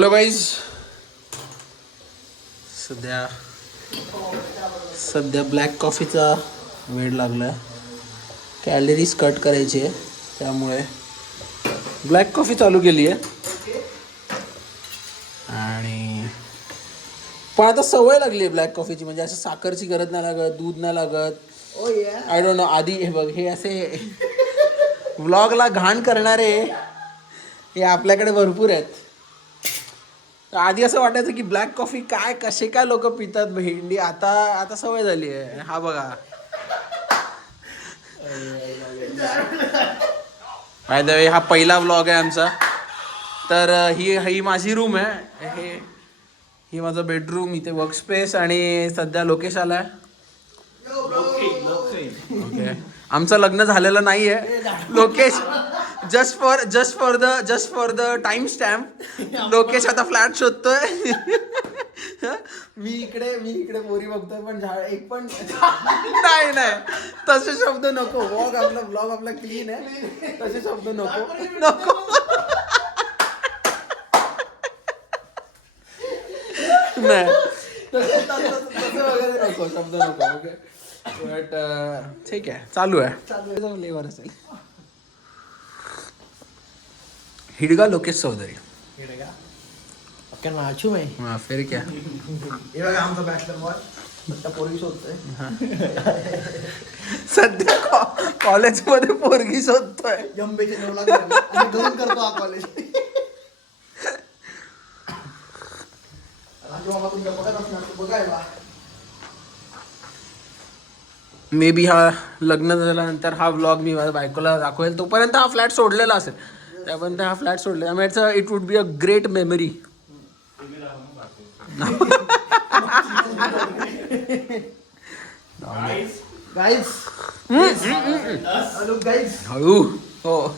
Hello guys, सध्या black कॉफीचा वेळ लागला. कॅलरीज कट करायची आहे, त्यामुळे ब्लॅक कॉफी चालू केली आहे. आणि पण आता सवय लागली आहे ब्लॅक कॉफीची, म्हणजे असं साखरची गरज नाही लागत, दूध नाही लागत. I don't know. आधी हे बघ, हे असे व्लॉगला घाण करणारे हे आपल्याकडे भरपूर आहेत. आधी असं वाटायचं की ब्लॅक कॉफी काय, कसे काय लोक पितात भेंडी. आता सवय झाली आहे. हा बघा, बाय द वे हा पहिला व्लॉग आहे आमचा. तर ही माझी रूम आहे, ही माझा बेडरूम, इथे वर्क स्पेस. आणि सध्या लोकेश आलाय. ओके, आमचं लग्न झालेलं नाहीये. Lokesh just for the time stamp Lokesh आता फ्लॅट शोधतोय. मी इकडे पोरी बघतोय, पण एक पण नाही तसे शब्द नको. ब्लॉग आपला क्लीन आहे, तसे शब्द नको. नाही तसं वगैरे नको, शब्द नको. ओके, बट ठीक आहे, चालू आहे. लेवर असेल. हिडगा लोकेश चौधरी. फिर क्या. हे बघा आमचा बॅचलर बॉय पोरगी शोधतोय. सध्या कॉलेजमध्ये पोरगी शोधतोय. एमबीचे 9 लाख आणि घरून करतो हा कॉलेज. राजू तुमच्या बघत असणार, बघायला मे बी हा लग्न झाल्यानंतर हा व्लॉग मी माझ्या बायकोला दाखवेल. तोपर्यंत हा फ्लॅट सोडलेला असेल. त्यापर्यंत हा फ्लॅट सोडलेला. It would be a great memory. Guys हळू. हो,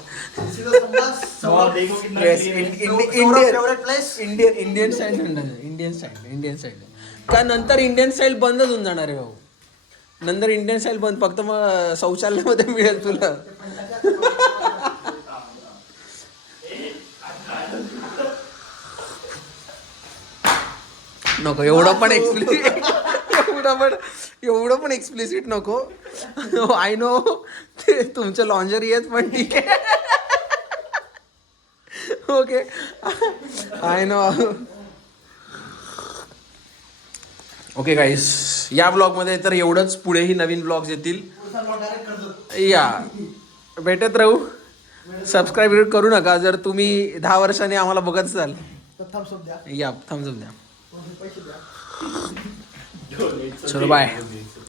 इंडियन स्टाईल का नंतर इंडियन स्टाईल बंदच होऊन जाणार आहे भाऊ. नंतर इंडियन स्टाईल बंद, फक्त मग शौचालयामध्ये मिळेल तुला. नको एवढं पण एक्सप्लिसिट नको. आय नो ते तुमचं लॉन्जरी आहेत, पण ठीक आहे. Okay, I know. ओके गाईस, या ब्लॉगमध्ये तर एवढंच. पुढेही नवीन ब्लॉग्स येतील. या भेटत राहू. सबस्क्राईब करू नका जर तुम्ही 10 वर्षांनी आम्हाला बघत असाल. या थम्स अप द्या. चलो बाय.